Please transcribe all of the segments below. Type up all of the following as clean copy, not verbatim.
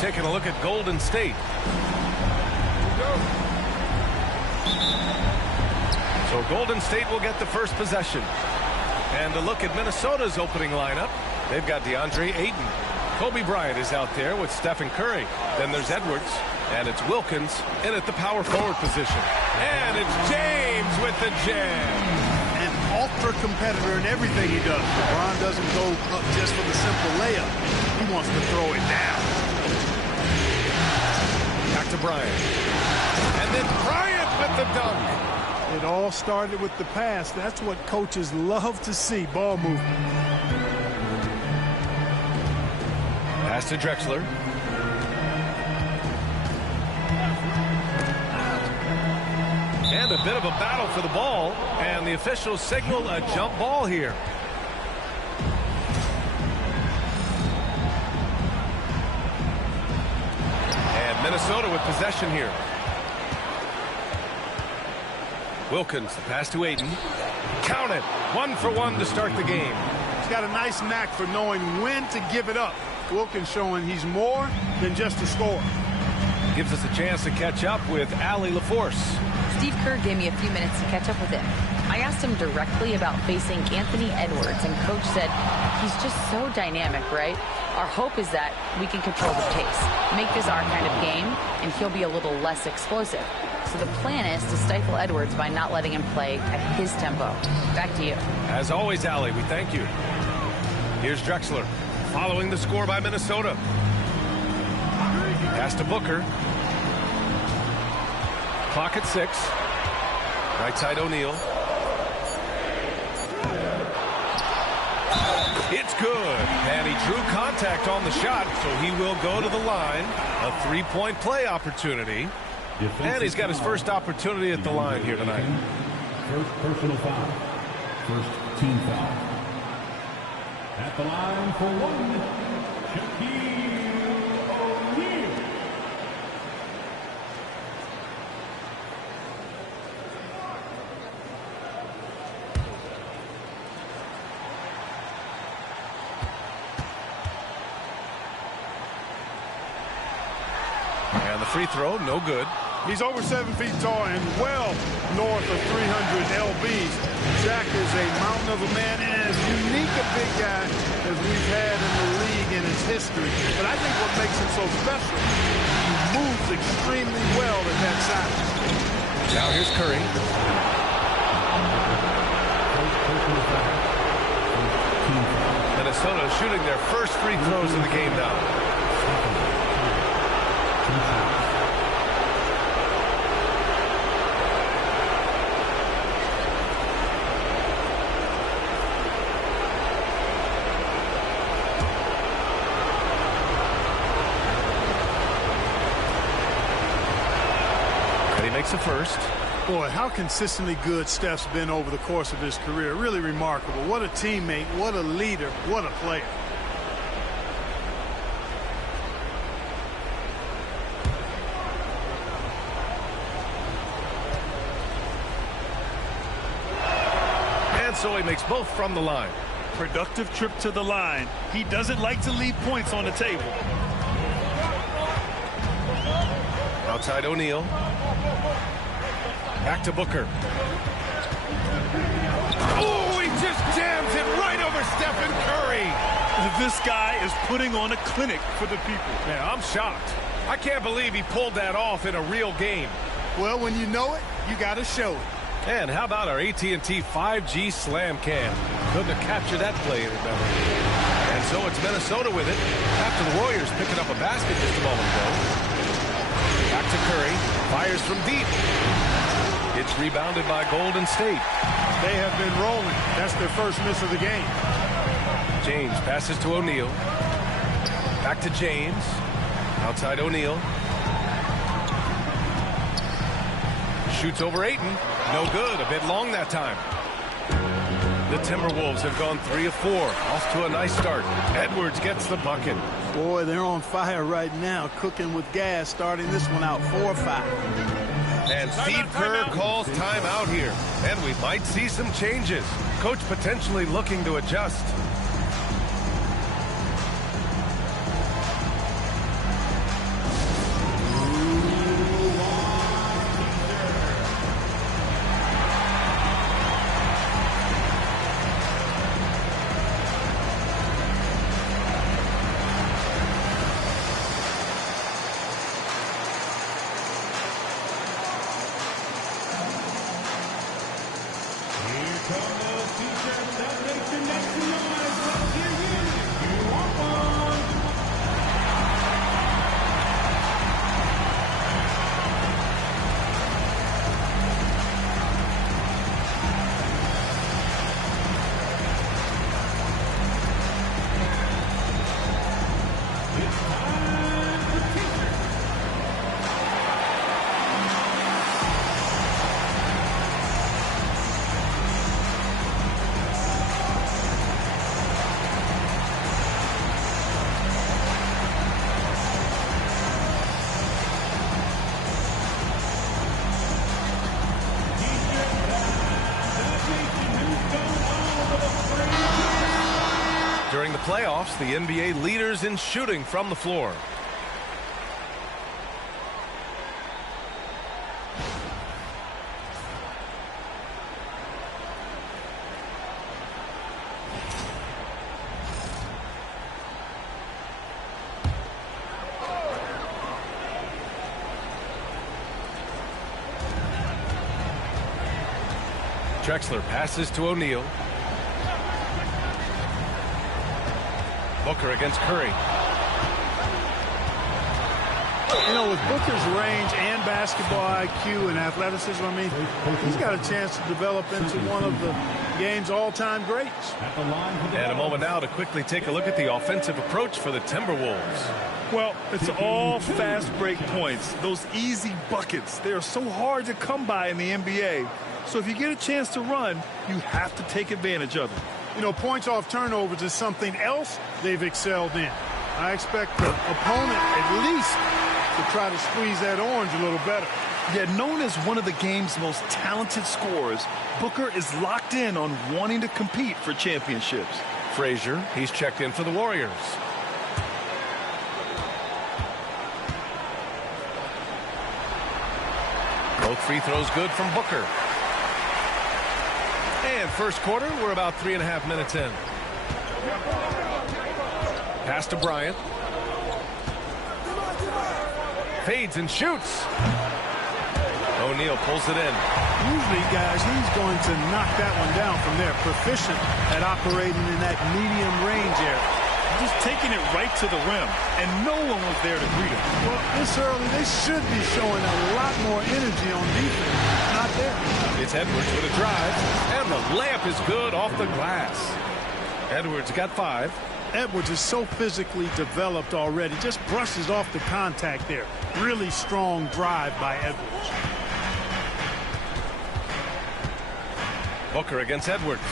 Taking a look at Golden State. So Golden State will get the first possession. And a look at Minnesota's opening lineup. They've got DeAndre Ayton. Kobe Bryant is out there with Stephen Curry. Then there's Edwards. And it's Wilkins in at the power forward position. And it's James with the jam. An ultra competitor in everything he does. LeBron doesn't go up just for the simple layup. He wants to throw it down. Back to Bryant. And then Bryant with the dunk. It all started with the pass. That's what coaches love to see, ball movement. Pass to Drexler. And a bit of a battle for the ball. And the officials signal a jump ball here. And Minnesota with possession here. Wilkins, the pass to Ayton. Count it. 1-for-1 to start the game. He's got a nice knack for knowing when to give it up. Wilkins showing he's more than just a scorer. Gives us a chance to catch up with Allie LaForce. Steve Kerr gave me a few minutes to catch up with him. I asked him directly about facing Anthony Edwards, and Coach said, he's just so dynamic, right? Our hope is that we can control the pace, make this our kind of game, and he'll be a little less explosive. So the plan is to stifle Edwards by not letting him play at his tempo. Back to you. As always, Allie, we thank you. Here's Drexler, following the score by Minnesota. Pass to Booker. Clock at 6. Right side O'Neal. It's good. And he drew contact on the shot, so he will go to the line. A three-point play opportunity. And he's got his first opportunity at the line here tonight. First personal foul. First team foul. At the line for one, Shaquille O'Neal. And the free throw, no good. He's over 7 feet tall and well north of 300 lbs. Shaq is a mountain of a man and as unique a big guy as we've had in the league in its history. But I think what makes him so special, he moves extremely well at that size. Now here's Curry. Minnesota shooting their first free throws of the game now. Makes a first. Boy, how consistently good Steph's been over the course of his career. Really remarkable. What a teammate, what a leader, what a player. And so he makes both from the line. Productive trip to the line. He doesn't like to leave points on the table. Outside O'Neal. Back to Booker. Oh, he just jams it right over Stephen Curry. This guy is putting on a clinic for the people. Yeah, I'm shocked. I can't believe he pulled that off in a real game. Well, when you know it, you got to show it. And how about our AT&T 5G Slam Cam? Couldn't have captured that play any better. And so it's Minnesota with it after the Warriors picking up a basket just a moment ago. Back to Curry. Fires from deep. It's rebounded by Golden State. They have been rolling. That's their first miss of the game. James passes to O'Neal. Back to James. Outside O'Neal. Shoots over Ayton. No good. A bit long that time. The Timberwolves have gone 3 of 4. Off to a nice start. Edwards gets the bucket. Boy, they're on fire right now. Cooking with gas. Starting this one out 4-5. And Steve Kerr calls timeout here. And we might see some changes. Coach potentially looking to adjust. playoffs, the NBA leaders in shooting from the floor. Drexler passes to O'Neal. Booker against Curry. You know, with Booker's range and basketball IQ and athleticism, I mean, he's got a chance to develop into one of the game's all-time greats. And a moment now to quickly take a look at the offensive approach for the Timberwolves. Well, it's all fast break points. Those easy buckets, they are so hard to come by in the NBA. So if you get a chance to run, you have to take advantage of it. You know, points off turnovers is something else they've excelled in. I expect the opponent at least to try to squeeze that orange a little better. Yet known as one of the game's most talented scorers, Booker is locked in on wanting to compete for championships. Frazier, he's checked in for the Warriors. Both free throws good from Booker. And first quarter, we're about 3.5 minutes in. Pass to Bryant. Fades and shoots. O'Neal pulls it in. Usually, guys, he's going to knock that one down from there. Proficient at operating in that medium range area. Just taking it right to the rim, and no one was there to greet him. Well, this early, they should be showing a lot more energy on defense. Not there. It's Edwards with a drive, and the layup is good off the glass. Edwards got 5. Edwards is so physically developed already. Just brushes off the contact there. Really strong drive by Edwards. Booker against Edwards.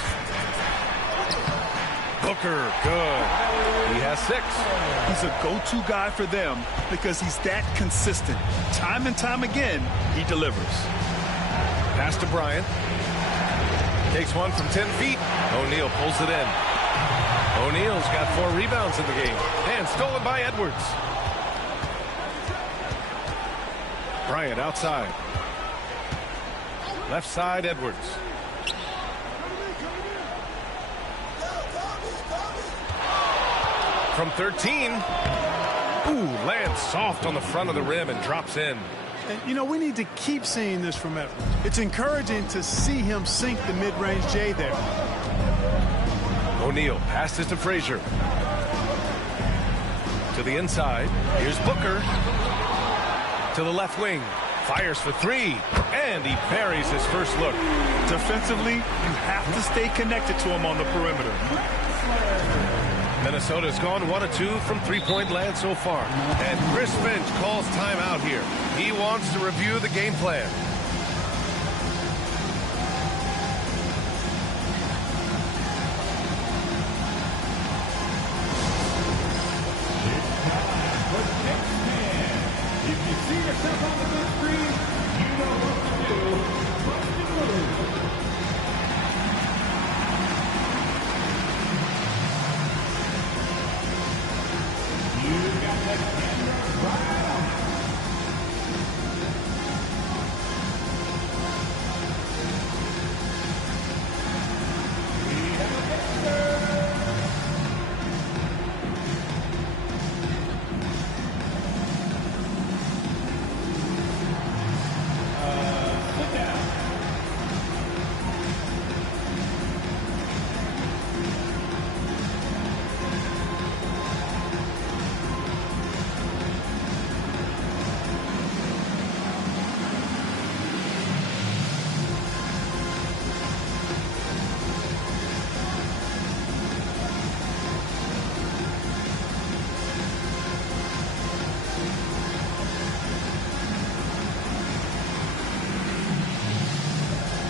Booker, good. He has 6. He's a go-to guy for them because he's that consistent. Time and time again, he delivers. Pass to Bryant. Takes one from 10 feet. O'Neal pulls it in. O'Neal's got 4 rebounds in the game. And stolen by Edwards. Bryant outside. Left side, Edwards. From 13. Ooh, lands soft on the front of the rim and drops in. And, you know, we need to keep seeing this from Edwards. It's encouraging to see him sink the mid-range J there. O'Neal passes to Frazier. To the inside. Here's Booker. To the left wing. Fires for 3. And he buries his first look. Defensively, you have to stay connected to him on the perimeter. Minnesota's gone 1 of 2 from three-point land so far. And Chris Finch calls timeout here. He wants to review the game plan. If you see yourself on the big screen, you know what to do. Bust and move. You got the camera right on. We have a visitor. Sit down.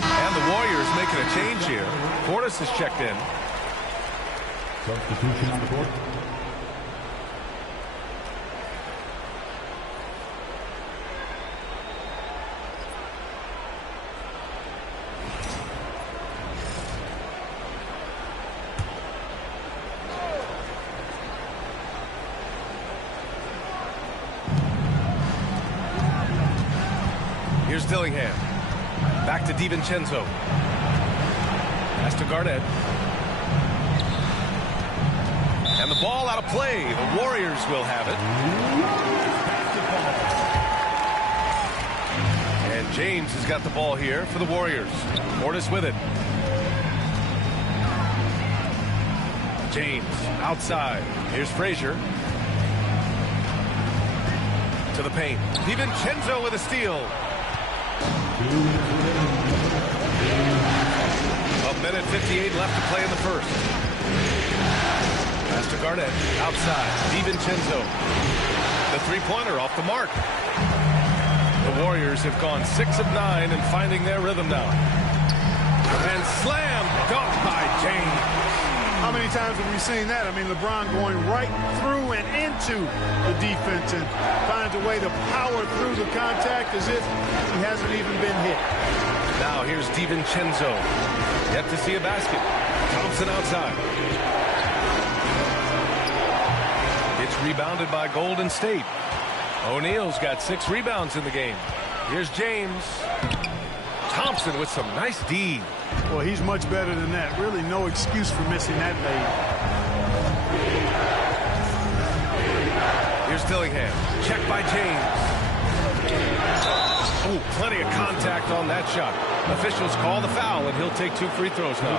And the Warriors making a change here. Portis is checked in. Substitution on the court. Here's Dillingham. Back to DiVincenzo. Pass to Garnett. And the ball out of play. The Warriors will have it. And James has got the ball here for the Warriors. Portis with it. James outside. Here's Frazier. To the paint. DiVincenzo with a steal. A minute 58 left to play in the first. Pass to Garnett. Outside. DiVincenzo. The three-pointer off the mark. The Warriors have gone 6 of 9 and finding their rhythm now. And slam dunk by James. How many times have we seen that? I mean, LeBron going right through and into the defense and finds a way to power through the contact as if he hasn't even been hit. Now here's DiVincenzo. Yet to see a basket. Thompson outside. It's rebounded by Golden State. O'Neal's got 6 rebounds in the game. Here's James. Thompson with some nice D. Well, he's much better than that. Really no excuse for missing that lead. Here's Dillingham. Check by James. Oh, plenty of contact on that shot. Officials call the foul, and he'll take 2 free throws now.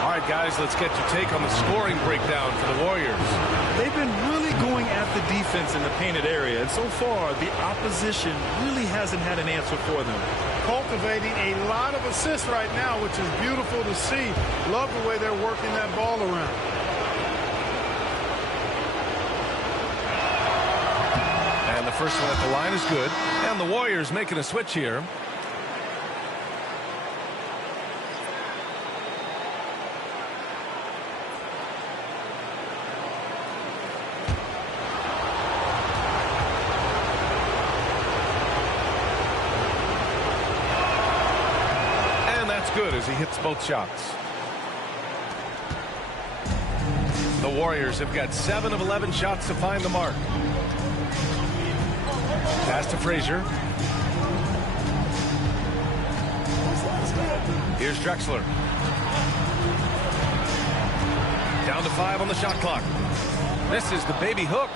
All right, guys, let's get your take on the scoring breakdown for the Warriors. They've been really going at the defense in the painted area, and so far the opposition really hasn't had an answer for them. Cultivating a lot of assists right now, which is beautiful to see. Love the way they're working that ball around. And the first one at the line is good. And the Warriors making a switch here. Good as he hits both shots. The Warriors have got 7 of 11 shots to find the mark. Pass to Frazier. Here's Drexler. Down to 5 on the shot clock. This is the baby hook.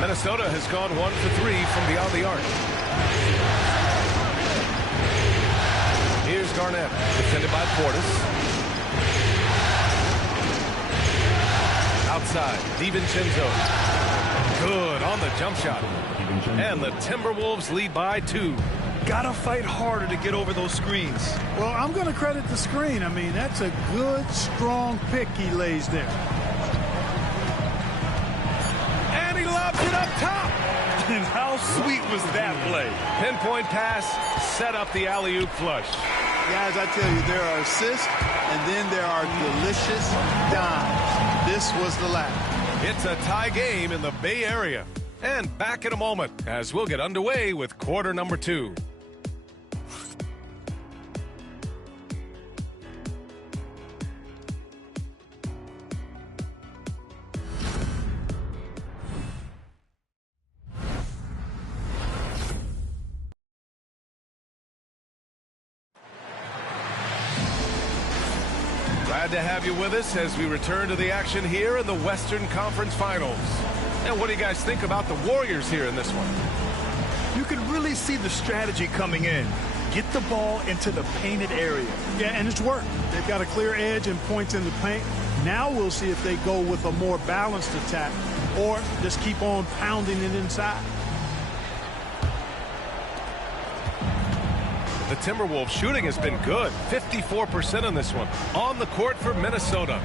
Minnesota has gone 1 for 3 from beyond the arc. Here's Garnett, defended by Portis. Outside, DiVincenzo. Good on the jump shot. And the Timberwolves lead by 2. Gotta fight harder to get over those screens. Well, I'm going to credit the screen. I mean, that's a good, strong pick he lays there. And he lobs it up top. And how sweet was that play? Pinpoint pass, set up the alley-oop flush. Guys, I tell you, there are assists, and then there are delicious dimes. This was the last. It's a tie game in the Bay Area. And back in a moment as we'll get underway with quarter number 2. Glad to have you with us as we return to the action here in the Western Conference Finals. And what do you guys think about the Warriors here in this one? You can really see the strategy coming in. Get the ball into the painted area. Yeah, and it's worked. They've got a clear edge and points in the paint. Now we'll see if they go with a more balanced attack or just keep on pounding it inside. The Timberwolves shooting has been good. 54% on this one. On the court for Minnesota.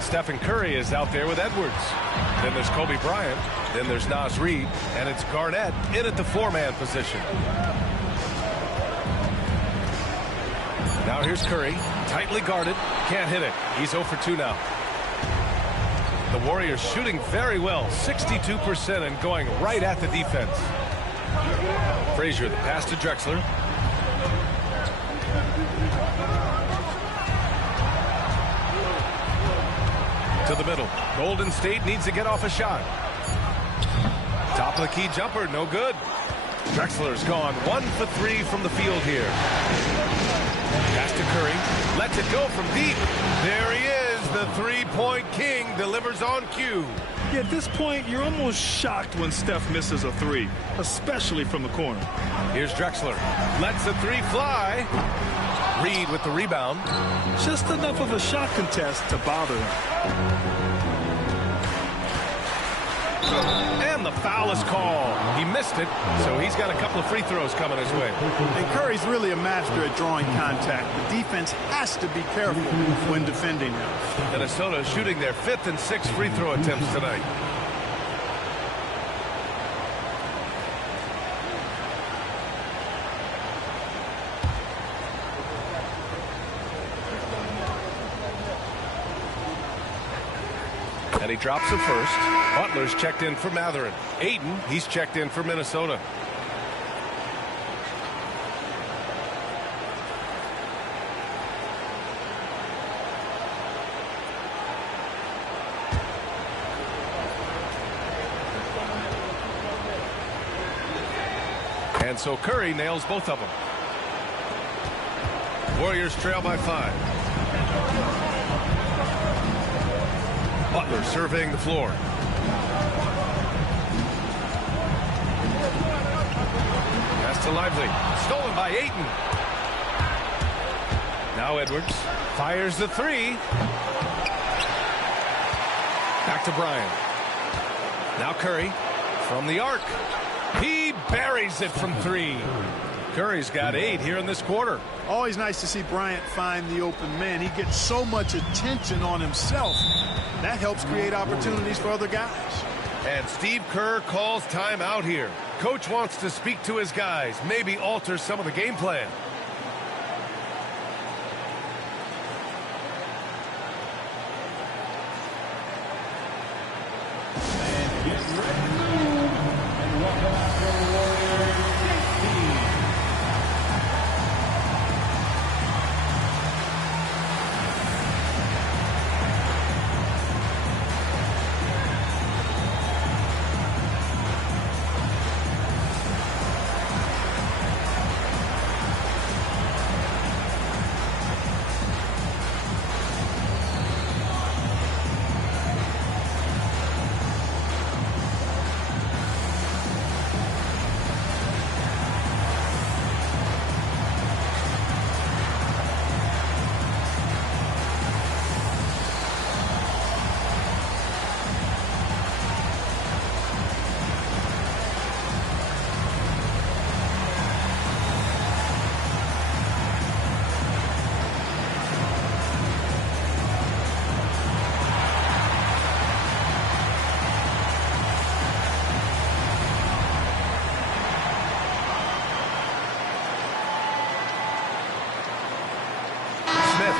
Stephen Curry is out there with Edwards. Then there's Kobe Bryant. Then there's Naz Reid. And it's Garnett in at the 4-man position. Now here's Curry. Tightly guarded. Can't hit it. He's 0 for 2 now. The Warriors shooting very well. 62% and going right at the defense. Frazier, the pass to Drexler. To the middle. Golden State needs to get off a shot. Top of the key jumper, no good. Drexler's gone 1 for 3 from the field here. Pass to Curry. Lets it go from deep. There he is. The three-point king delivers on cue. Yeah, at this point, you're almost shocked when Steph misses a three, especially from the corner. Here's Drexler. Lets the three fly. Reed with the rebound. Just enough of a shot contest to bother him. And the foul is called. He missed it, so he's got a couple of free throws coming his way. And Curry's really a master at drawing contact. The defense has to be careful when defending him. Minnesota shooting their 5th and 6th free throw attempts tonight. And he drops the first. Butler's checked in for Matherin. Ayton, he's checked in for Minnesota. And so Curry nails both of them. Warriors trail by 5. Butler surveying the floor. Pass to Lively. Stolen by Ayton. Now Edwards fires the three. Back to Bryant. Now Curry from the arc. He buries it from 3. Curry's got 8 here in this quarter. Always nice to see Bryant find the open man. He gets so much attention on himself. That helps create opportunities for other guys. And Steve Kerr calls timeout here. Coach wants to speak to his guys, maybe alter some of the game plan.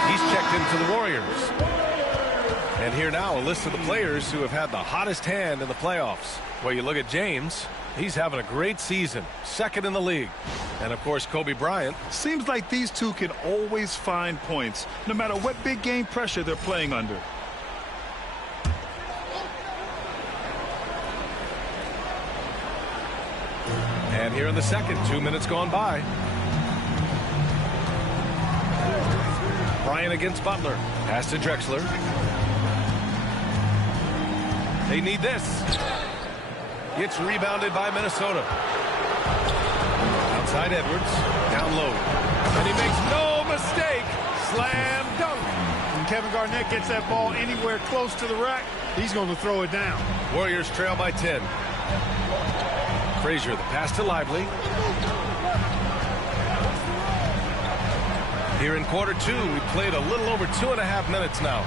He's checked in for the Warriors. And here now a list of the players who have had the hottest hand in the playoffs. Well, you look at James. He's having a great season. 2nd in the league. And, of course, Kobe Bryant. Seems like these two can always find points, no matter what big game pressure they're playing under. And here in the second, 2 minutes gone by. Bryant against Butler. Pass to Drexler. They need this. It's rebounded by Minnesota. Outside Edwards. Down low. And he makes no mistake. Slam dunk. When Kevin Garnett gets that ball anywhere close to the rack, he's going to throw it down. Warriors trail by 10. Frazier, the pass to Lively. Here in quarter 2, we played a little over 2.5 minutes now.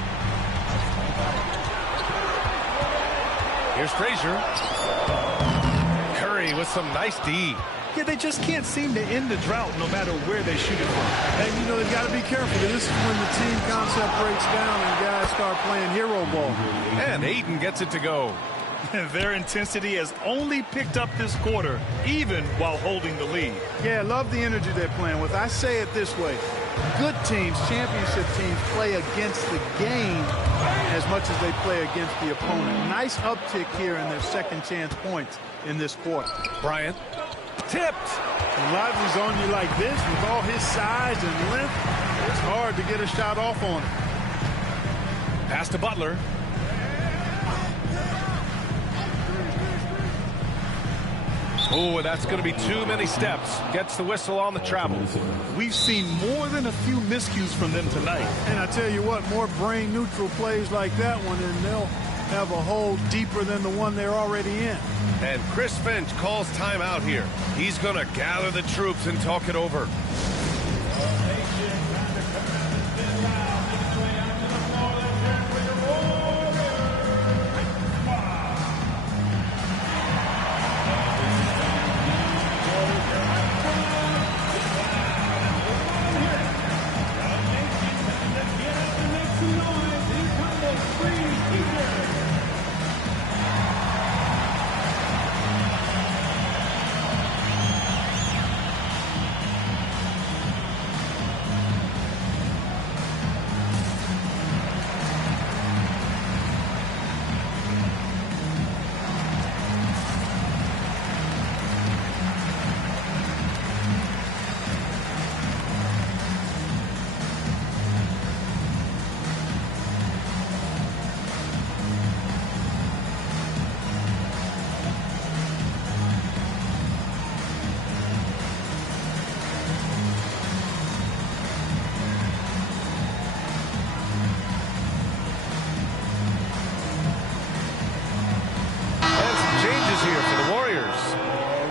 Here's Frazier. Curry with some nice D. Yeah, they just can't seem to end the drought no matter where they shoot it from. And, you know, they've got to be careful. This is when the team concept breaks down and guys start playing hero ball. And Ayton gets it to go. Their intensity has only picked up this quarter, even while holding the lead. Yeah, love the energy they're playing with. I say it this way. Good teams, championship teams, play against the game as much as they play against the opponent. Nice uptick here in their second chance points in this quarter. Bryant tipped. When Lively's on you like this with all his size and length, it's hard to get a shot off on him. Pass to Butler. Oh, that's going to be too many steps. Gets the whistle on the travel. We've seen more than a few miscues from them tonight. And I tell you what, more brain-neutral plays like that one, and they'll have a hole deeper than the one they're already in. And Chris Finch calls timeout here. He's going to gather the troops and talk it over.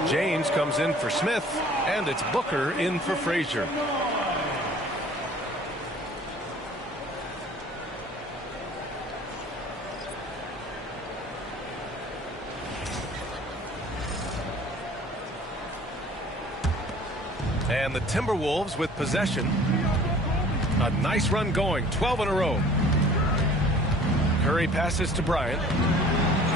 James comes in for Smith, and it's Booker in for Frazier. And the Timberwolves with possession. A nice run going, 12 in a row. Curry passes to Bryant.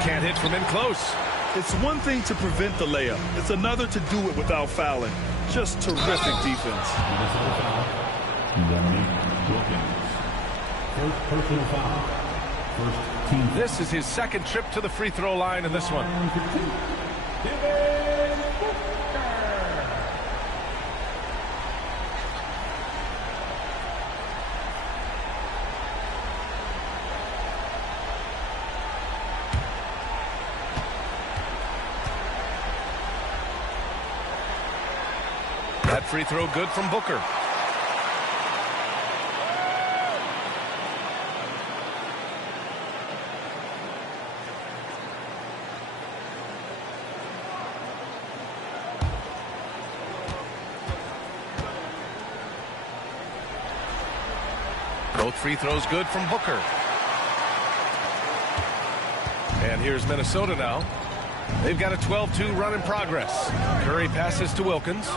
Can't hit from in close. It's one thing to prevent the layup. It's another to do it without fouling. Just terrific defense. First personal foul. First team. This is his second trip to the free throw line in this one. That free throw good from Booker. Both free throws good from Booker. And here's Minnesota now. They've got a 12-2 run in progress. Curry passes to Wilkins.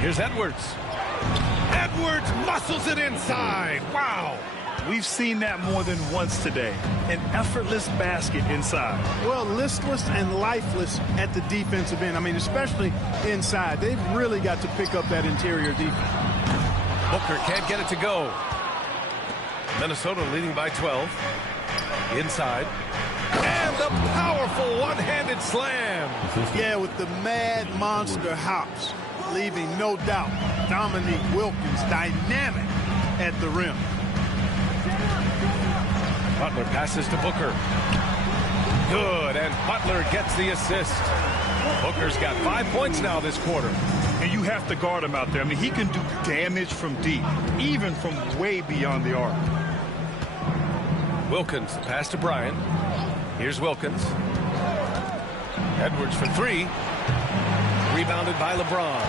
Here's Edwards. Edwards muscles it inside. Wow. We've seen that more than once today. An effortless basket inside. Well, listless and lifeless at the defensive end. I mean, especially inside. They've really got to pick up that interior defense. Booker can't get it to go. Minnesota leading by 12. Inside. And the powerful one-handed slam. Yeah, with the mad monster hops. Leaving no doubt Dominique Wilkins dynamic at the rim. Butler passes to Booker. Good, and Butler gets the assist. Booker's got 5 points now this quarter. And you have to guard him out there. I mean, he can do damage from deep, even from way beyond the arc. Wilkins, the pass to Bryant. Here's Wilkins. Edwards for three. Rebounded by LeBron.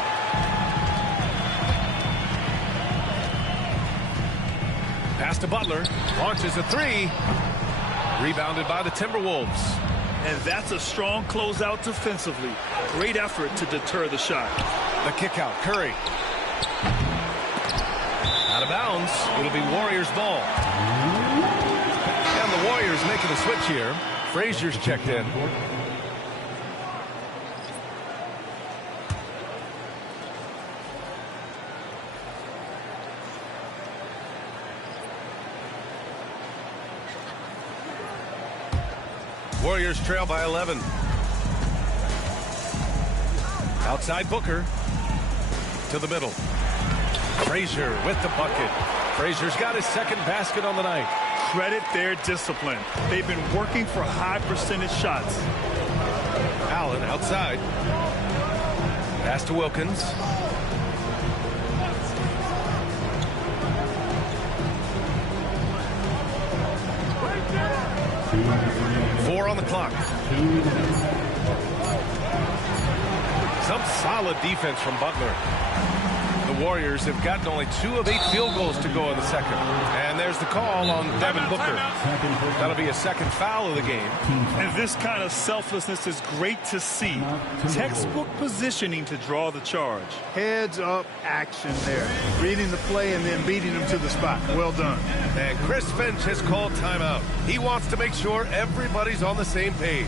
Pass to Butler. Launches a three. Rebounded by the Timberwolves. And that's a strong closeout defensively. Great effort to deter the shot. The kick out. Curry. Out of bounds. It'll be Warriors ball. And the Warriors make making a switch here. Frazier's checked in. Warriors trail by 11. Outside Booker. To the middle. Frazier with the bucket. Frazier's got his second basket on the night. Credit their discipline. They've been working for high percentage shots. Allen outside. Pass to Wilkins. Four on the clock. Some solid defense from Butler. The Warriors have gotten only 2 of 8 field goals to go in the second. And there's the call on Devin Booker. That'll be a second foul of the game. And this kind of selflessness is great to see. Textbook positioning to draw the charge. Heads up action there. Reading the play and then beating him to the spot. Well done. And Chris Finch has called timeout. He wants to make sure everybody's on the same page.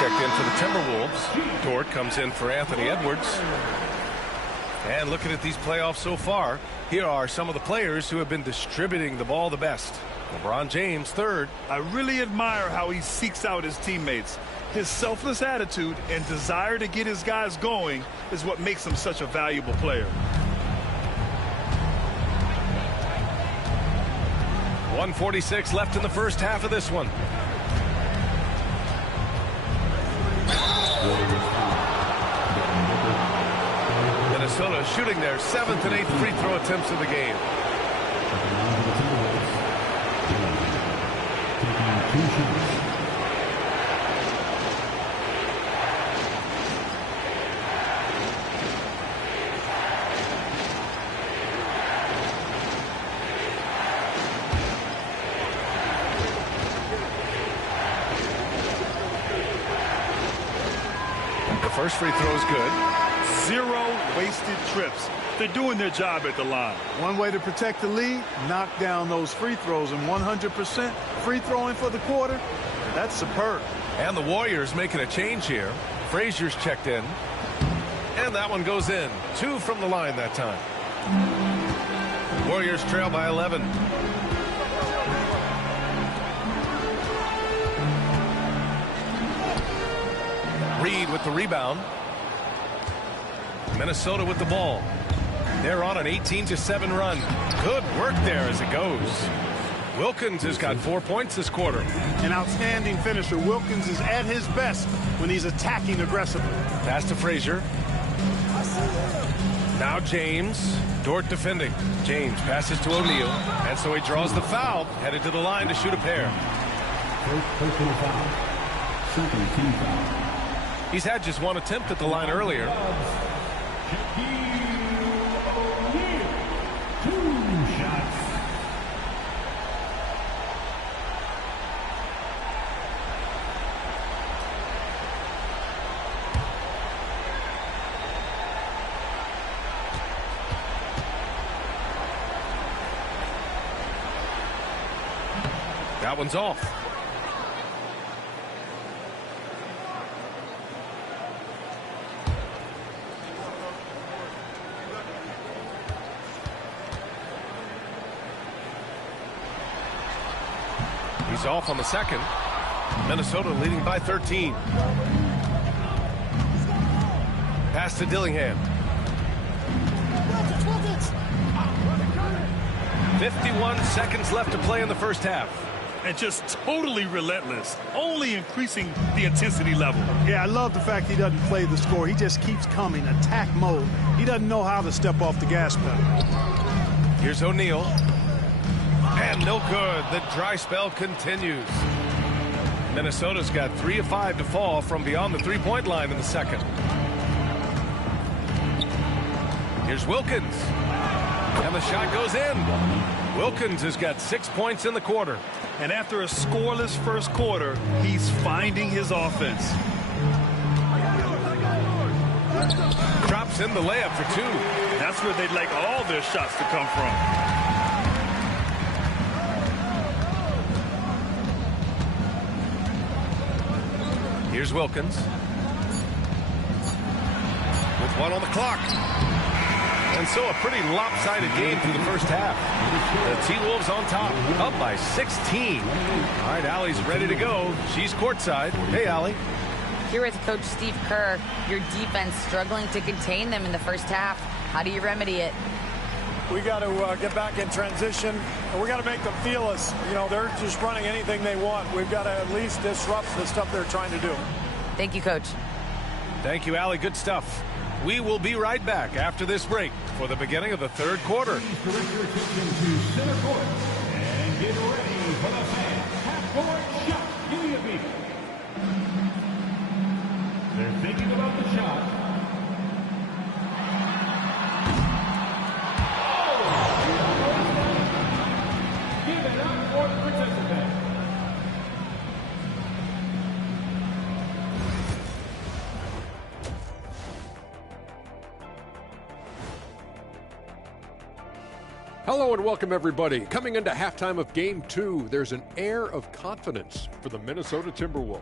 Checked in for the Timberwolves. Dort comes in for Anthony Edwards. And looking at these playoffs so far, here are some of the players who have been distributing the ball the best. LeBron James, third. I really admire how he seeks out his teammates. His selfless attitude and desire to get his guys going is what makes him such a valuable player. 1:46 left in the first half of this one. Minnesota shooting their 7th and 8th free throw attempts of the game. The first free throw is good. 0 wasted trips. They're doing their job at the line. One way to protect the lead, knock down those free throws, and 100% free throwing for the quarter. That's superb. And the Warriors making a change here. Frazier's checked in. And that one goes in. 2 from the line that time. Warriors trail by 11. Reed with the rebound. Minnesota with the ball. They're on an 18-7 run. Good work there as it goes. Wilkins has got 4 points this quarter. An outstanding finisher. Wilkins is at his best when he's attacking aggressively. Pass to Frazier. Now James. Dort defending. James passes to O'Neal. And so he draws the foul. Headed to the line to shoot a pair. Personal foul. Second team foul. He's had just 1 attempt at the line earlier. That one's off. He's is off on the second. Minnesota leading by 13. Pass to Dillingham. 51 seconds left to play in the first half. And just totally relentless, only increasing the intensity level. Yeah, I love the fact he doesn't play the score. He just keeps coming, attack mode. He doesn't know how to step off the gas pedal. Here's O'Neal. And no good. The dry spell continues. Minnesota's got 3 of 5 to fall from beyond the three-point line in the second. Here's Wilkins. And the shot goes in. Wilkins has got 6 points in the quarter. And after a scoreless first quarter, he's finding his offense. Drops in the layup for 2. That's where they'd like all their shots to come from. Here's Wilkins. With 1 on the clock. And so a pretty lopsided game through the first half. The T-Wolves on top, up by 16. All right, Allie's ready to go. She's courtside. Hey, Allie. Here with Coach Steve Kerr, your defense struggling to contain them in the first half. How do you remedy it? We got to get back in transition, and we got to make them feel us. You know, they're just running anything they want. We've got to at least disrupt the stuff they're trying to do. Thank you, Coach. Thank you, Allie. Good stuff. We will be right back after this break for the beginning of the third quarter. Direct your attention to center court and get ready for the fans. Half-court shot. Give me a beat. They're thinking about the shot. Oh! Give it up for the participant. Hello and welcome, everybody. Coming into halftime of Game 2, there's an air of confidence for the Minnesota Timberwolves.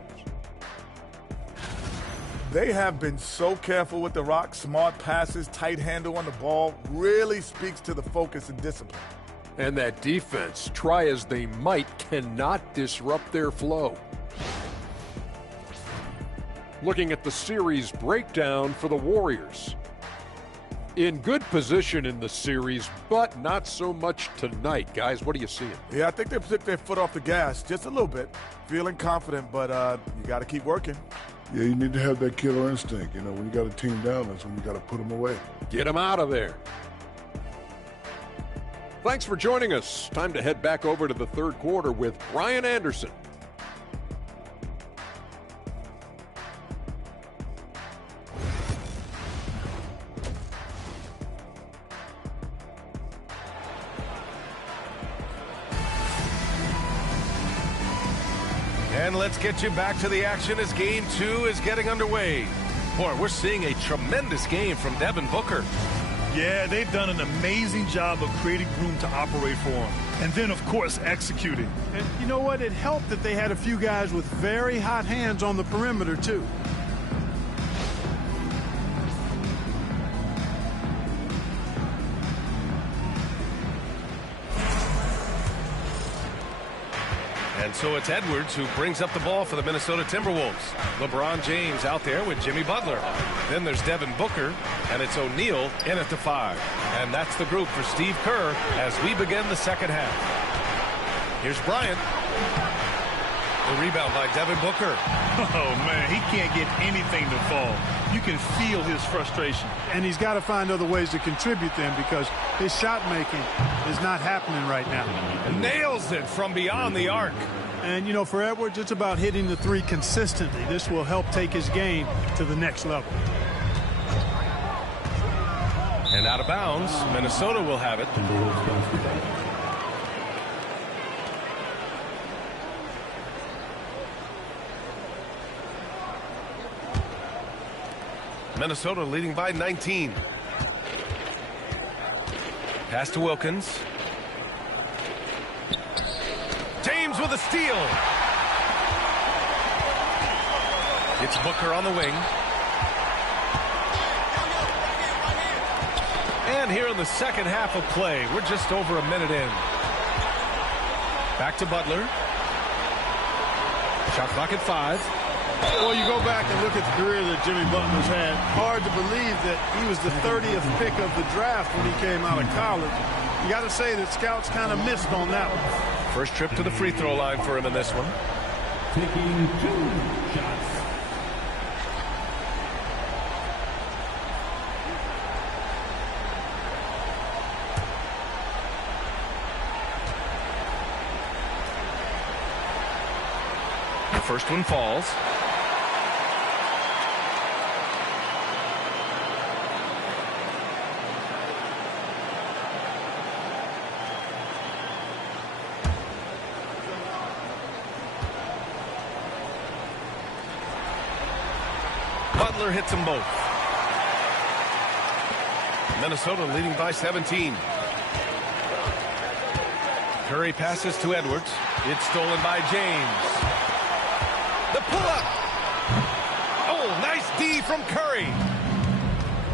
They have been so careful with the rock. Smart passes, tight handle on the ball, really speaks to the focus and discipline. And that defense, try as they might, cannot disrupt their flow. Looking at the series breakdown for the Warriors. In good position in the series, but not so much tonight. Guys, what are you seeing? Yeah, I think they took their foot off the gas just a little bit. Feeling confident, but you got to keep working. Yeah, you need to have that killer instinct. You know, when you got a team down, that's when you got to put them away. Get them out of there. Thanks for joining us. Time to head back over to the third quarter with Brian Anderson. And let's get you back to the action as Game 2 is getting underway. Boy, we're seeing a tremendous game from Devin Booker. Yeah, they've done an amazing job of creating room to operate for him. And then, of course, executing. And you know what? It helped that they had a few guys with very hot hands on the perimeter, too. And so it's Edwards who brings up the ball for the Minnesota Timberwolves. LeBron James out there with Jimmy Butler. Then there's Devin Booker, and it's O'Neal in at the 5. And that's the group for Steve Kerr as we begin the second half. Here's Bryant. The rebound by Devin Booker. Oh, man, he can't get anything to fall. You can feel his frustration. And he's got to find other ways to contribute them because his shot making is not happening right now. And nails it from beyond the arc. And, you know, for Edwards, it's about hitting the 3 consistently. This will help take his game to the next level. And out of bounds, Minnesota will have it. Minnesota leading by 19. Pass to Wilkins. James with a steal. It's Booker on the wing. And here in the second half of play, we're just over a minute in. Back to Butler. Shot clock at 5. Well, you go back and look at the career that Jimmy Butler's had. Hard to believe that he was the 30th pick of the draft when he came out of college. You got to say that scouts kind of missed on that one. First trip to the free throw line for him in this one. Taking 2 shots. The first one falls. Butler hits them both. Minnesota leading by 17. Curry passes to Edwards. It's stolen by James. The pull-up. Oh, nice D from Curry.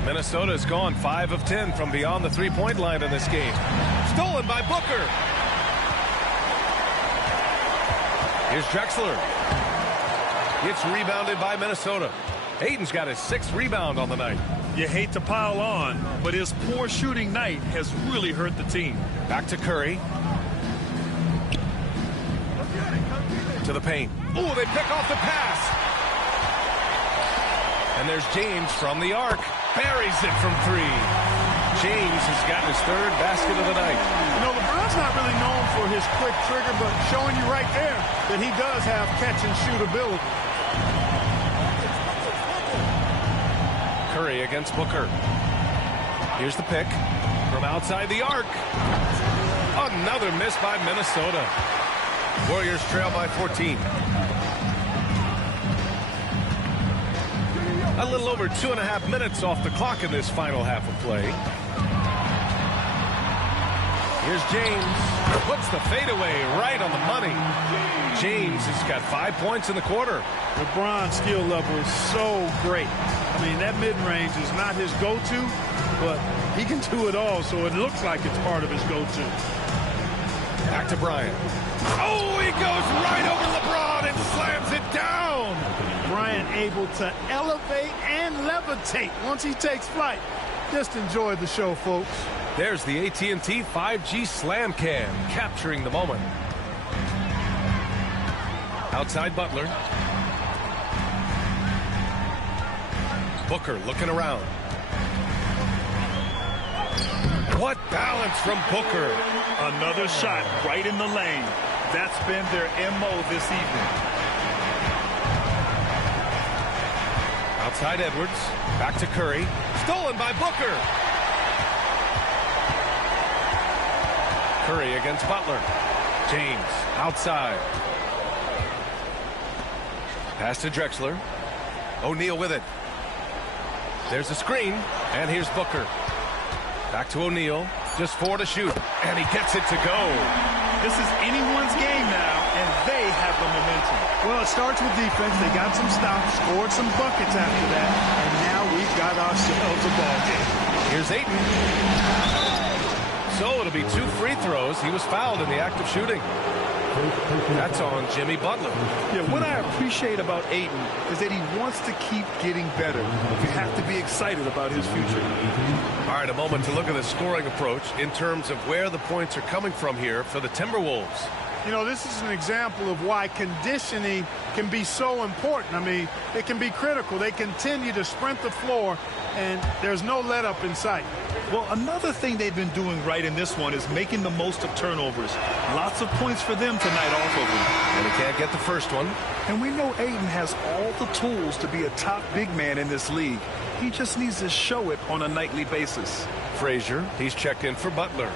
Minnesota's gone 5 of 10 from beyond the three-point line in this game. Stolen by Booker. Here's Drexler. It's rebounded by Minnesota. Ayton's got his 6th rebound on the night. You hate to pile on, but his poor shooting night has really hurt the team. Back to Curry. To the paint. Oh, they pick off the pass. And there's James from the arc. Buries it from 3. James has gotten his 3rd basket of the night. You know, LeBron's not really known for his quick trigger, but showing you right there that he does have catch and shoot ability. Curry against Booker. Here's the pick from outside the arc. Another miss by Minnesota. Warriors trail by 14. A little over 2.5 minutes off the clock in this final half of play. Here's James. Puts the fadeaway right on the money. James has got 5 points in the quarter. LeBron's skill level is so great. I mean, that mid-range is not his go-to, but he can do it all, so it looks like it's part of his go-to. Back to Bryant. Oh, he goes right over LeBron and slams it down. Bryant able to elevate and levitate once he takes flight. Just enjoy the show, folks. There's the AT&T 5G Slam Cam, capturing the moment. Outside Butler. Booker looking around. What balance from Booker. Another shot right in the lane. That's been their MO this evening. Outside Edwards. Back to Curry. Stolen by Booker. Curry against Butler. James outside. Pass to Drexler. O'Neal with it. There's a screen, and here's Booker. Back to O'Neal. Just 4 to shoot, and he gets it to go. This is anyone's game now, and they have the momentum. Well, it starts with defense. They got some stops, scored some buckets after that, and now we've got ourselves a ball game. Here's Ayton. So it'll be 2 free throws. He was fouled in the act of shooting. That's on Jimmy Butler. Yeah, what I appreciate about Ayton is that he wants to keep getting better. You have to be excited about his future. All right, a moment to look at the scoring approach in terms of where the points are coming from here for the Timberwolves. You know, this is an example of why conditioning can be so important. I mean, it can be critical. They continue to sprint the floor, and there's no let up in sight. Well, another thing they've been doing right in this one is making the most of turnovers. Lots of points for them tonight off of them. And he can't get the first one. And we know Ayton has all the tools to be a top big man in this league. He just needs to show it on a nightly basis. Frazier, he's checked in for Butler.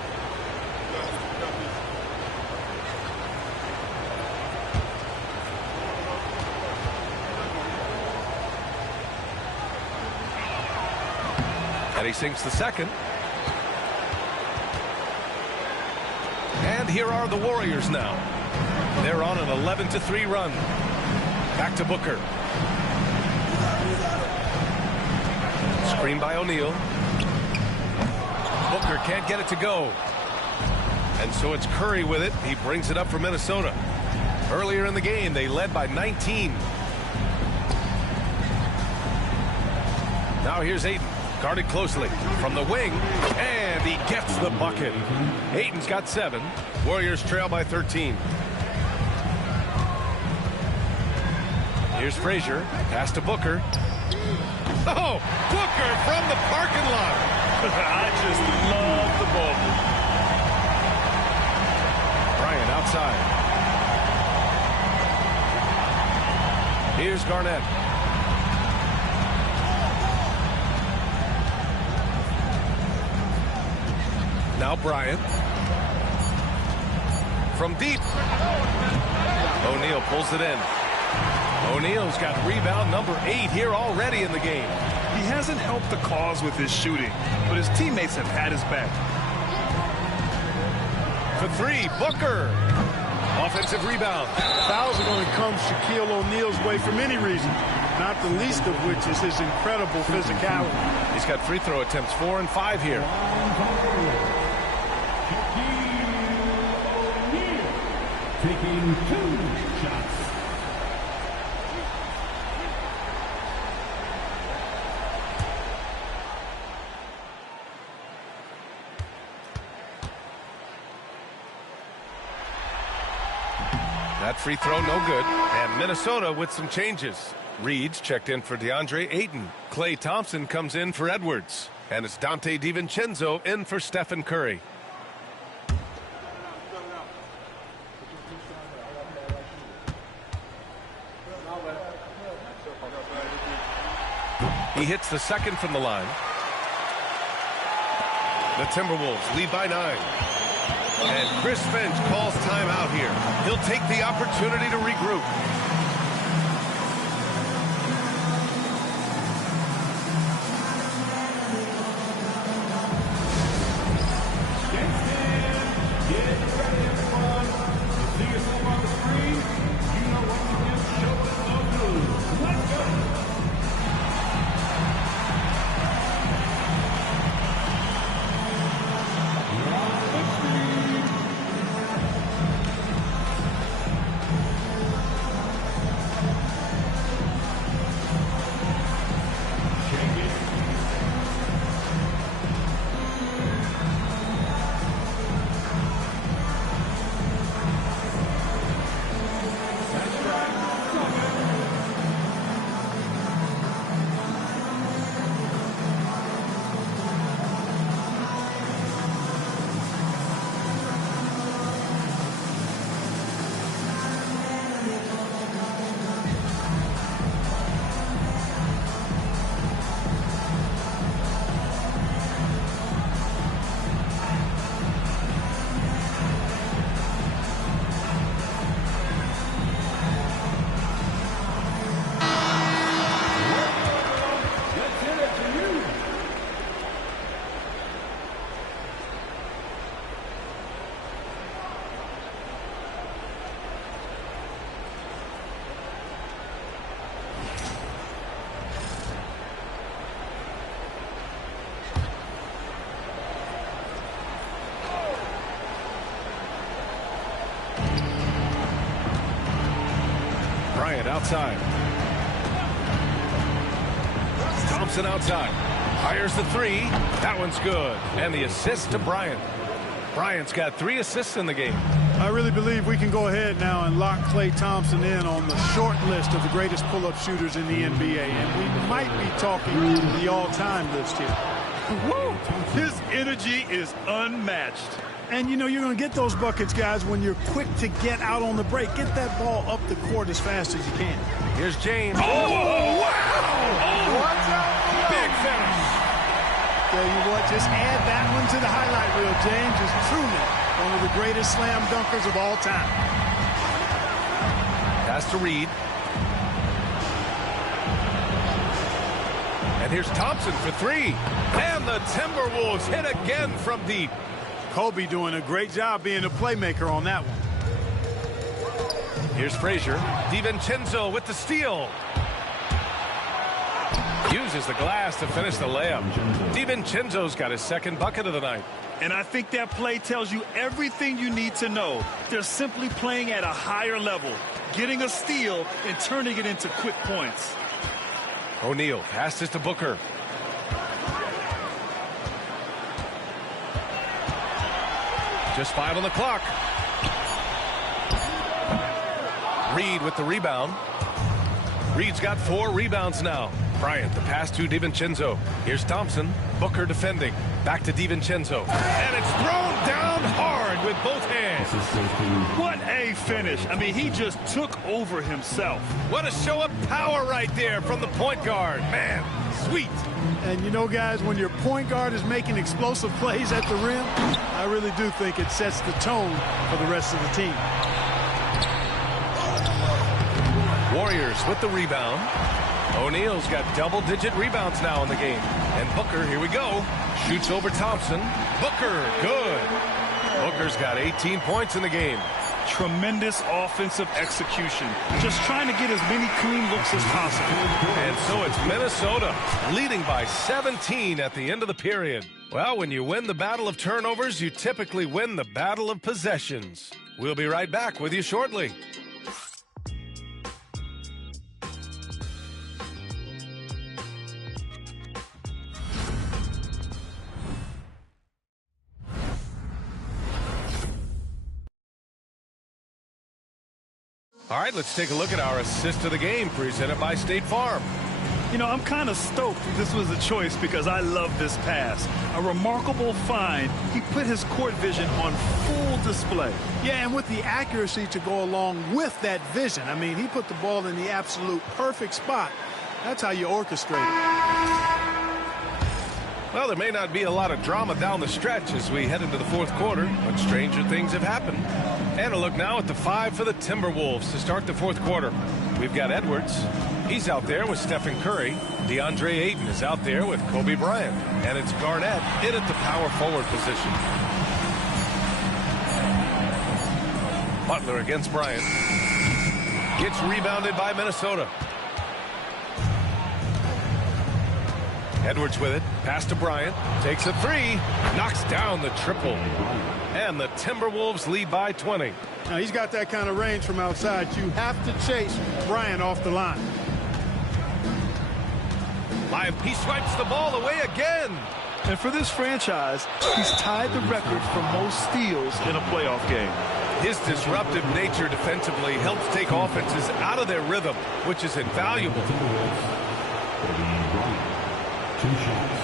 And he sinks the second. And here are the Warriors now. They're on an 11-3 run. Back to Booker. Screen by O'Neal. Booker can't get it to go. And so it's Curry with it. He brings it up for Minnesota. Earlier in the game, they led by 19. Now here's Ayton, guarded closely from the wing, and he gets the bucket. Ayton's got 7. Warriors trail by 13. Here's Frazier, pass to Booker. Oh, Booker from the parking lot. I just love the ball. Bryant outside. Here's Garnett. Now Bryant. From deep. O'Neal pulls it in. O'Neal's got rebound number 8 here already in the game. He hasn't helped the cause with his shooting, but his teammates have had his back. For 3, Booker. Offensive rebound. Fouls are going to come Shaquille O'Neal's way for many reasons, not the least of which is his incredible physicality. He's got free throw attempts 4 and 5 here. Taking 2 shots. That free throw no good. And Minnesota with some changes. Reed's checked in for DeAndre Ayton. Klay Thompson comes in for Edwards. And it's Dante DiVincenzo in for Stephen Curry. He hits the second from the line. The Timberwolves lead by 9. And Chris Finch calls timeout here. He'll take the opportunity to regroup. Bryant outside. Thompson outside. Fires the 3. That one's good. And the assist to Bryant. Bryant's got 3 assists in the game. I really believe we can go ahead now and lock Klay Thompson in on the short list of the greatest pull-up shooters in the NBA. And we might be talking the all-time list here. Woo! His energy is unmatched. And, you know, you're going to get those buckets, guys, when you're quick to get out on the break. Get that ball up the court as fast as you can. Here's James. Oh, wow! Oh, big finish. Tell you what, just add that one to the highlight reel. James is truly one of the greatest slam dunkers of all time. Pass to Reed. And here's Thompson for 3. And the Timberwolves hit again from deep. Kobe doing a great job being a playmaker on that one. Here's Frazier. DiVincenzo with the steal. Uses the glass to finish the layup. DiVincenzo's got his second bucket of the night. And I think that play tells you everything you need to know. They're simply playing at a higher level, getting a steal and turning it into quick points. O'Neal passes to Booker. Just 5 on the clock. Reed with the rebound. Reed's got 4 rebounds now. Bryant, the pass to DiVincenzo. Here's Thompson. Booker defending. Back to DiVincenzo. And it's thrown down hard with both hands. What a finish. I mean, he just took over himself. What a show of power right there from the point guard. Man, sweet. And you know, guys, when your point guard is making explosive plays at the rim, I really do think it sets the tone for the rest of the team. Warriors with the rebound. O'Neal's got double-digit rebounds now in the game. And Booker, here we go, shoots over Thompson. Booker, good. Booker's got 18 points in the game. Tremendous offensive execution. Just trying to get as many clean looks as possible. And so it's Minnesota leading by 17 at the end of the period. Well, when you win the battle of turnovers, you typically win the battle of possessions. We'll be right back with you shortly. All right, let's take a look at our assist of the game presented by State Farm. You know, I'm kind of stoked this was a choice because I love this pass. A remarkable find. He put his court vision on full display. Yeah, and with the accuracy to go along with that vision. I mean, he put the ball in the absolute perfect spot. That's how you orchestrate it. Well, there may not be a lot of drama down the stretch as we head into the fourth quarter, but stranger things have happened. And a look now at the 5 for the Timberwolves to start the fourth quarter. We've got Edwards. He's out there with Stephen Curry. DeAndre Ayton is out there with Kobe Bryant. And it's Garnett in at the power forward position. Butler against Bryant. Gets rebounded by Minnesota. Edwards with it. Pass to Bryant. Takes a 3. Knocks down the triple. And the Timberwolves lead by 20. Now, he's got that kind of range from outside. You have to chase Bryant off the line. He swipes the ball away again. And for this franchise, he's tied the record for most steals in a playoff game. His disruptive nature defensively helps take offenses out of their rhythm, which is invaluable. 2 shots.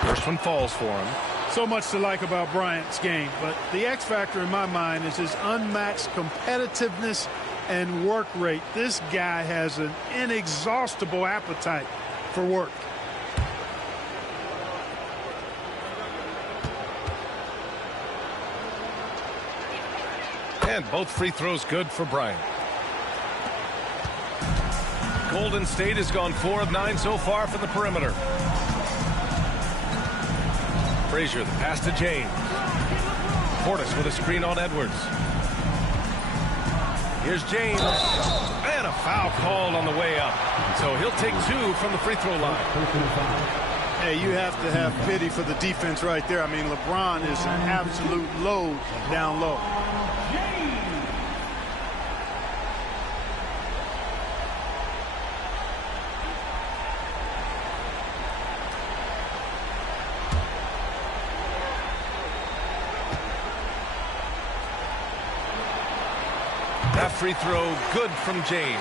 First one falls for him. So much to like about Bryant's game, but the X factor in my mind is his unmatched competitiveness and work rate. This guy has an inexhaustible appetite for work. And both free throws good for Bryant. Golden State has gone 4 of 9 so far from the perimeter. Frazier, the pass to James. Portis with a screen on Edwards. Here's James. And a foul called on the way up. So he'll take 2 from the free throw line. Hey, you have to have pity for the defense right there. I mean, LeBron is an absolute load down low. That free throw good from James.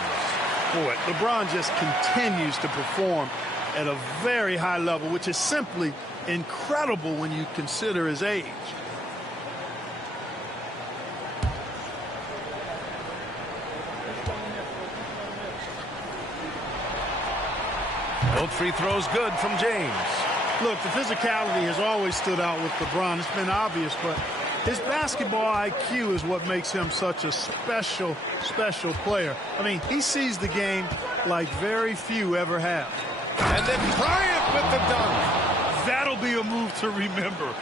Boy, LeBron just continues to perform at a very high level, which is simply incredible when you consider his age. Both free throws good from James. Look, the physicality has always stood out with LeBron. It's been obvious, but His basketball IQ is what makes him such a special player. I mean, he sees the game like very few ever have. And then Bryant with the dunk. That'll be a move to remember.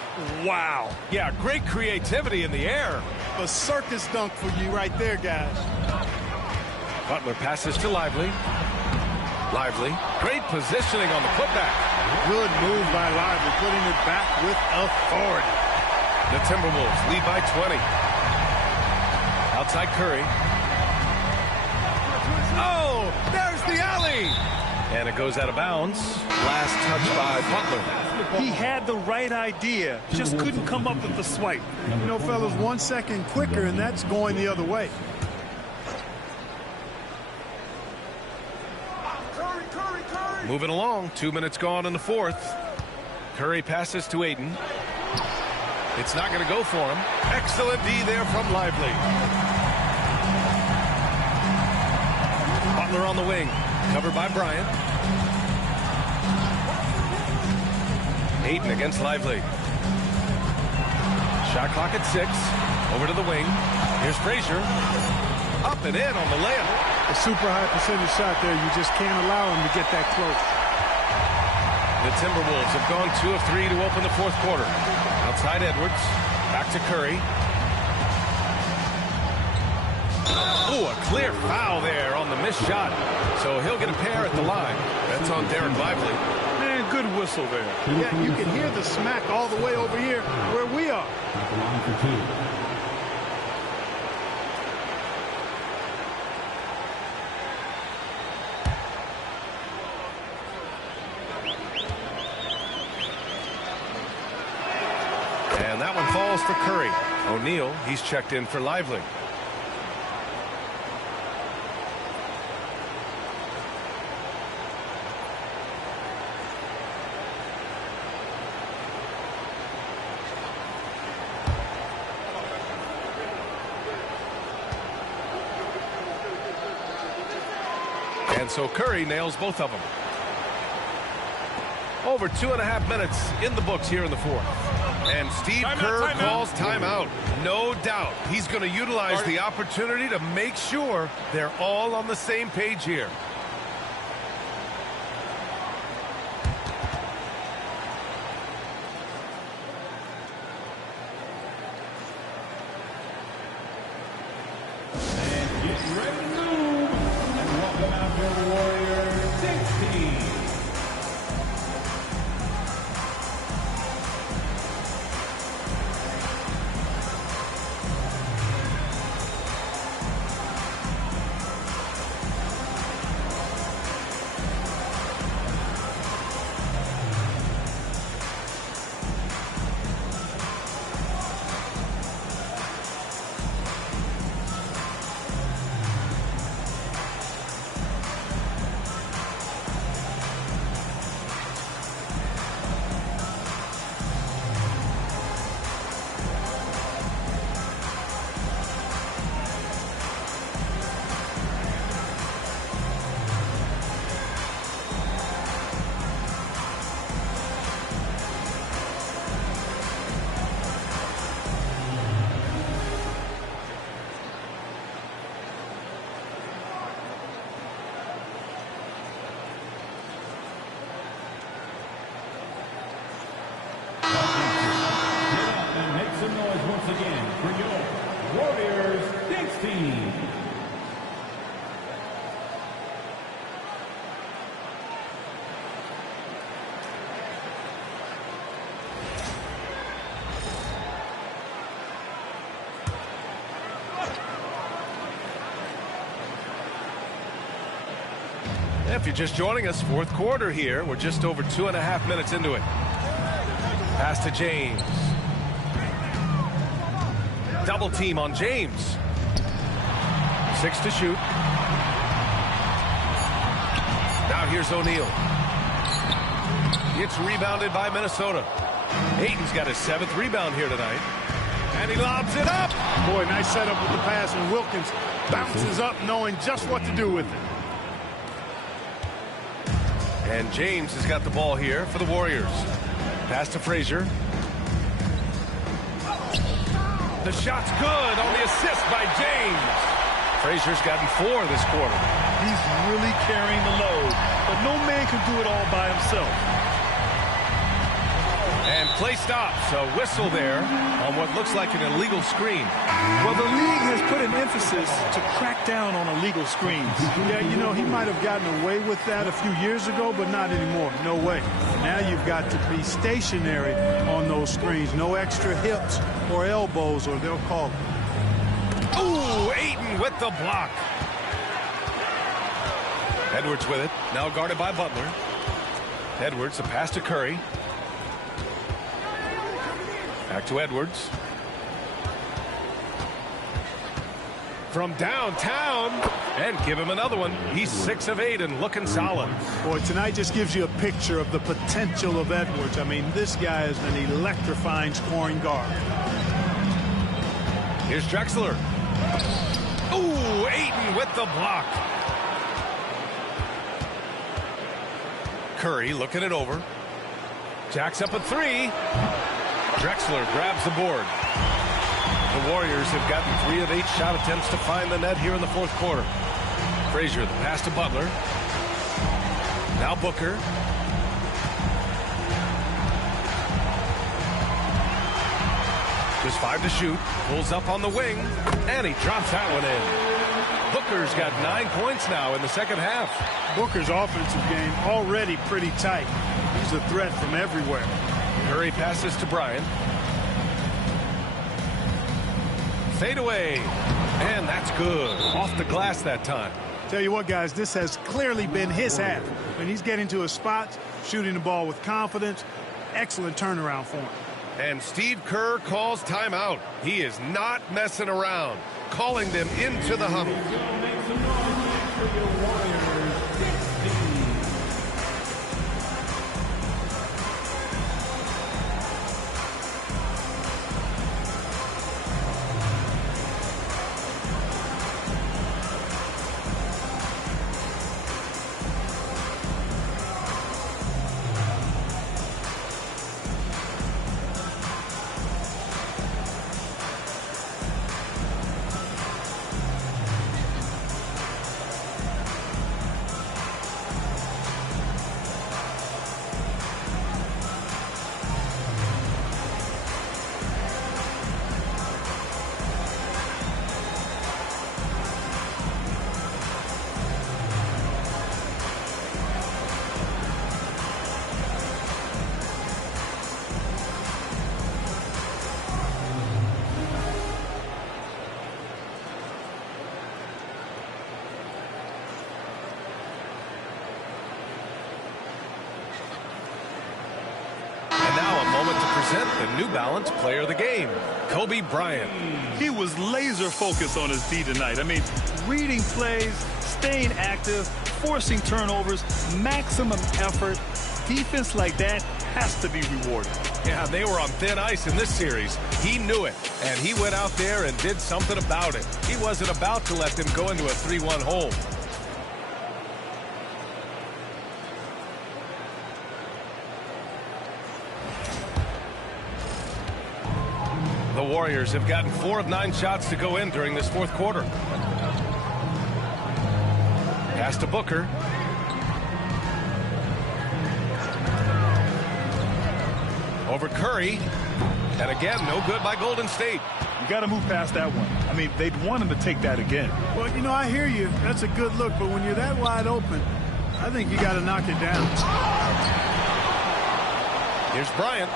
Wow. Yeah, great creativity in the air. A circus dunk for you right there, guys. Butler passes to Lively. Lively. Great positioning on the putback. Good move by Lively, putting it back with authority. The Timberwolves lead by 20. Outside Curry. Oh, there's the alley. And it goes out of bounds. Last touch by Butler. He had the right idea, just couldn't come up with the swipe. You know, fellas, 1 second quicker, and that's going the other way. Moving along, 2 minutes gone in the fourth. Curry passes to Ayton. It's not going to go for him. Excellent D there from Lively. Butler on the wing, covered by Bryant. Ayton against Lively. Shot clock at 6. Over to the wing. Here's Frazier. Up and in on the layup. A super high percentage shot there. You just can't allow him to get that close. The Timberwolves have gone 2 of 3 to open the fourth quarter. Outside Edwards. Back to Curry. Oh, a clear foul there on the missed shot. So he'll get a pair at the line. That's on Derek Lively. Man, good whistle there. Yeah, you can hear the smack all the way over here where we are. At the line for 2. And that one falls for Curry. O'Neal, he's checked in for Lively. And so Curry nails both of them. Over 2.5 minutes in the books here in the fourth. And Steve Kerr calls timeout. No doubt he's going to utilize the opportunity to make sure they're all on the same page here. And get ready to move. And welcome out your Warriors 16. If you're just joining us, fourth quarter here. We're just over 2.5 minutes into it. Pass to James. Double team on James. 6 to shoot. Now here's O'Neal. It's rebounded by Minnesota. Ayton's got his 7th rebound here tonight. And he lobs it up. Boy, nice setup with the pass, and Wilkins bounces up knowing just what to do with it. And James has got the ball here for the Warriors. Pass to Frazier. The shot's good on the assist by James. Frazier's gotten 4 this quarter. He's really carrying the load, but no man can do it all by himself. And play stops. A whistle there on what looks like an illegal screen. Well, the league has put an emphasis to crack down on illegal screens. Yeah, you know, he might have gotten away with that a few years ago, but not anymore. No way. Now you've got to be stationary on those screens. No extra hips or elbows, or they'll call it. Ooh, Ayton with the block. Edwards with it. Now guarded by Butler. Edwards, a pass to Curry. Back to Edwards. From downtown, and give him another one. He's 6 of 8 and looking solid. Boy, tonight just gives you a picture of the potential of Edwards. I mean, this guy is an electrifying scoring guard. Here's Drexler. Ooh, Ayton with the block. Curry looking it over. Jacks up a 3. Drexler grabs the board. The Warriors have gotten 3 of 8 shot attempts to find the net here in the fourth quarter. Frazier, the pass to Butler. Now Booker. Just 5 to shoot. Pulls up on the wing, and he drops that one in. Booker's got 9 points now in the second half. Booker's offensive game already pretty tight. He's a threat from everywhere. Curry passes to Bryant. Fade away, and that's good. Off the glass that time. Tell you what, guys, this has clearly been his half. When he's getting to his spots, shooting the ball with confidence, excellent turnaround for him. And Steve Kerr calls timeout. He is not messing around, calling them into the huddle. The New Balance player of the game, Kobe Bryant. He was laser focused on his D tonight. I mean, reading plays, staying active, forcing turnovers, maximum effort. Defense like that has to be rewarded. Yeah, they were on thin ice in this series. He knew it, and he went out there and did something about it. He wasn't about to let them go into a 3-1 hole. The Warriors have gotten 4 of 9 shots to go in during this fourth quarter. Pass to Booker. Over Curry. And again, no good by Golden State. You got to move past that one. I mean, they'd want him to take that again. Well, you know, I hear you. That's a good look. But when you're that wide open, I think you got to knock it down. Here's Bryant,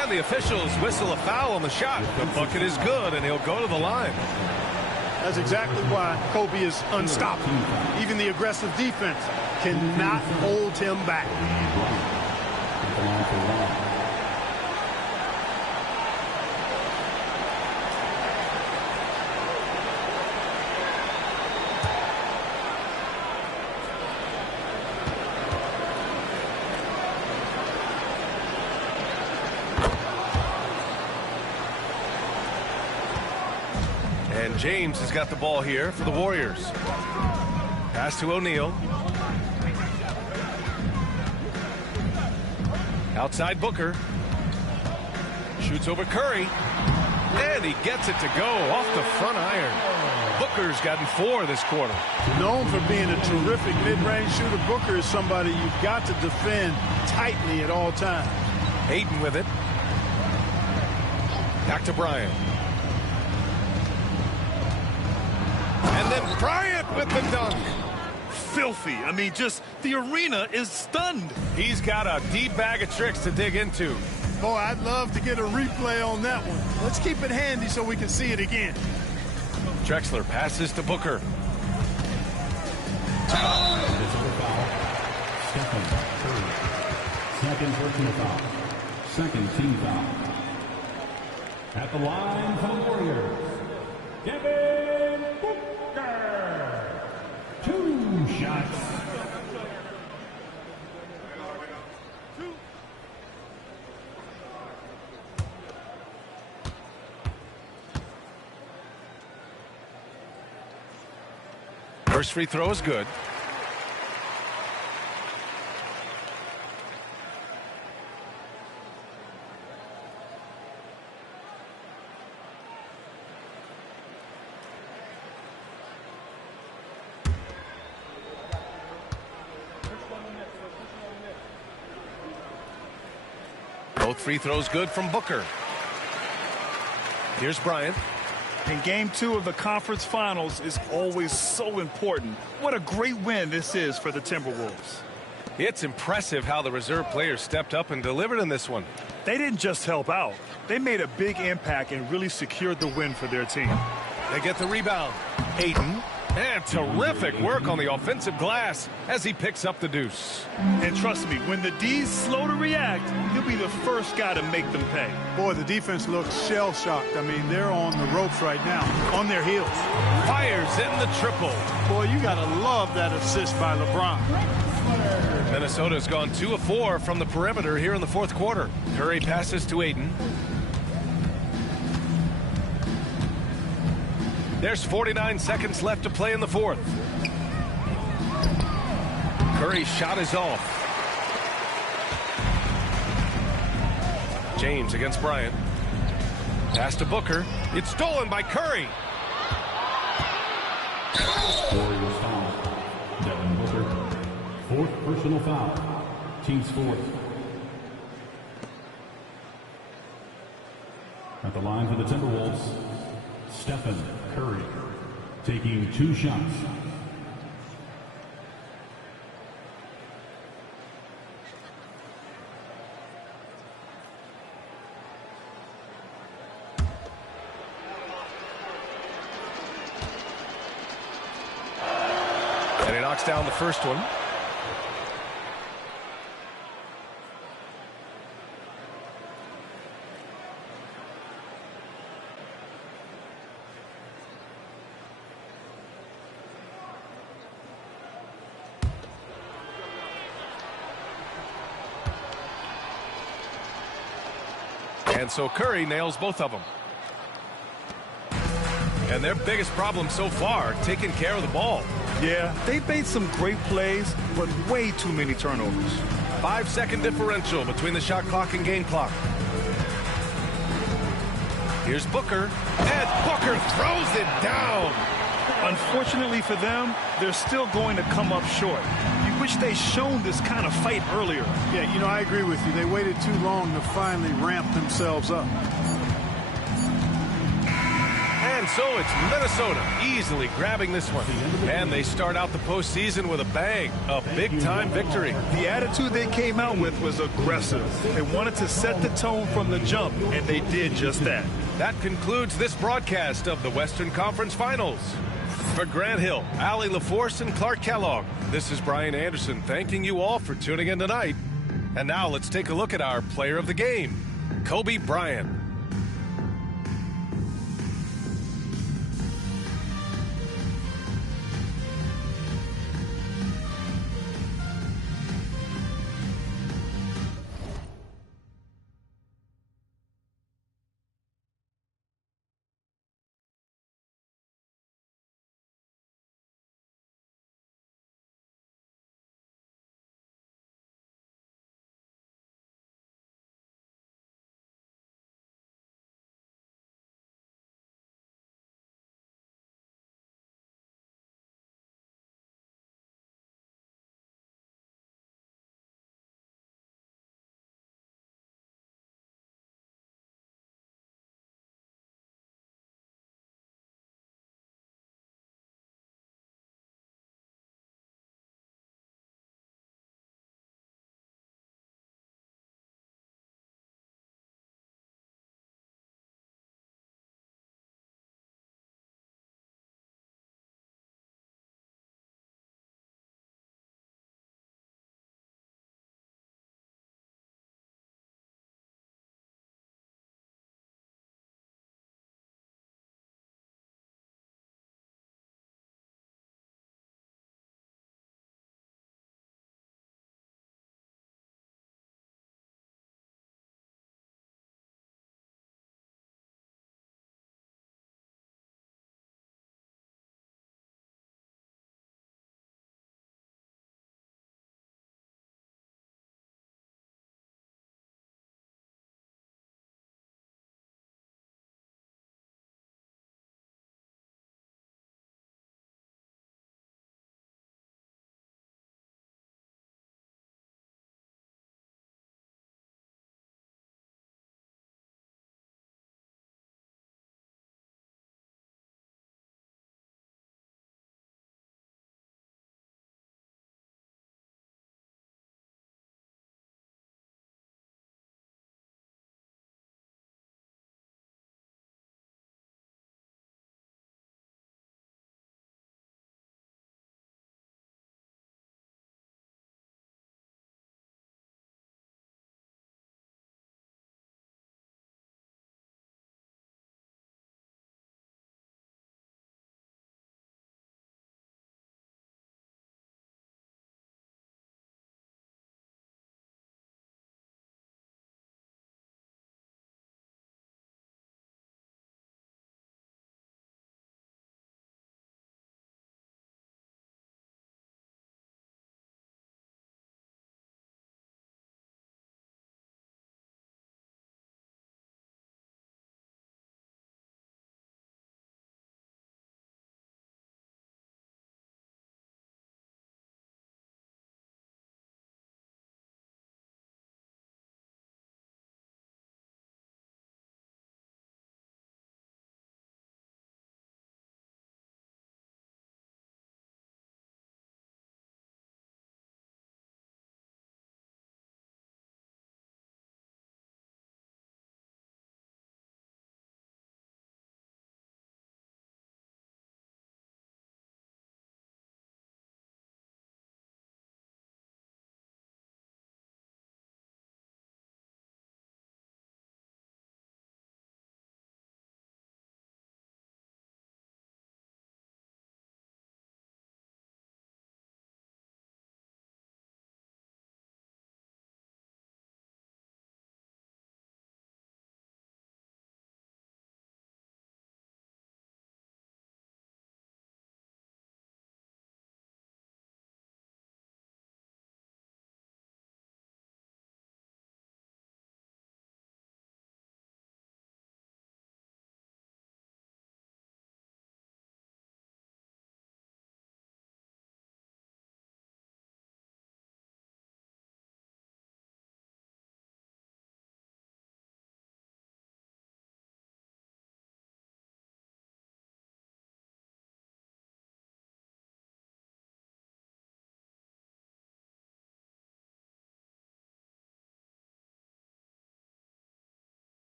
and the officials whistle a foul on the shot. The bucket is good, and he'll go to the line. That's exactly why Kobe is unstoppable. Even the aggressive defense cannot hold him back. And James has got the ball here for the Warriors. Pass to O'Neal. Outside Booker. Shoots over Curry. And he gets it to go off the front iron. Booker's gotten 4 this quarter. Known for being a terrific mid-range shooter, Booker is somebody you've got to defend tightly at all times. Ayton with it. Back to Bryant. And then Bryant with the dunk. Filthy. I mean, just the arena is stunned. He's got a deep bag of tricks to dig into. Boy, I'd love to get a replay on that one. Let's keep it handy so we can see it again. Drexler passes to Booker. Second personal foul. Second team foul. At the line for the Warriors, Devin Booker. 2 shots. First free throw is good. Both free throws good from Booker. Here's Bryant. And game 2 of the conference finals is always so important. What a great win this is for the Timberwolves. It's impressive how the reserve players stepped up and delivered in this one. They didn't just help out. They made a big impact and really secured the win for their team. They get the rebound. Ayton. And terrific work on the offensive glass as he picks up the deuce. And trust me, when the D's slow to react, he'll be the first guy to make them pay. Boy, the defense looks shell-shocked. I mean, they're on the ropes right now, on their heels. Fires in the triple. Boy, you got to love that assist by LeBron. Minnesota's gone 2 of 4 from the perimeter here in the fourth quarter. Curry passes to Ayton. There's 49 seconds left to play in the fourth. Curry's shot is off. James against Bryant. Pass to Booker. It's stolen by Curry. Warriors foul. Devin Booker. 4th personal foul. Team's 4th. At the line for the Timberwolves, Stephen Curry, taking 2 shots. And he knocks down the first one. And so Curry nails both of them. And their biggest problem so far, taking care of the ball. Yeah, they've made some great plays, but way too many turnovers. 5-second differential between the shot clock and game clock. Here's Booker, and Booker throws it down. Unfortunately for them, they're still going to come up short. You wish they'd shown this kind of fight earlier. Yeah, you know, I agree with you. They waited too long to finally ramp themselves up. And so it's Minnesota easily grabbing this one. And they start out the postseason with a bang, a big-time victory. The attitude they came out with was aggressive. They wanted to set the tone from the jump, and they did just that. That concludes this broadcast of the Western Conference Finals. For Grant Hill, Allie LaForce, and Clark Kellogg, this is Brian Anderson thanking you all for tuning in tonight. And now let's take a look at our player of the game, Kobe Bryant.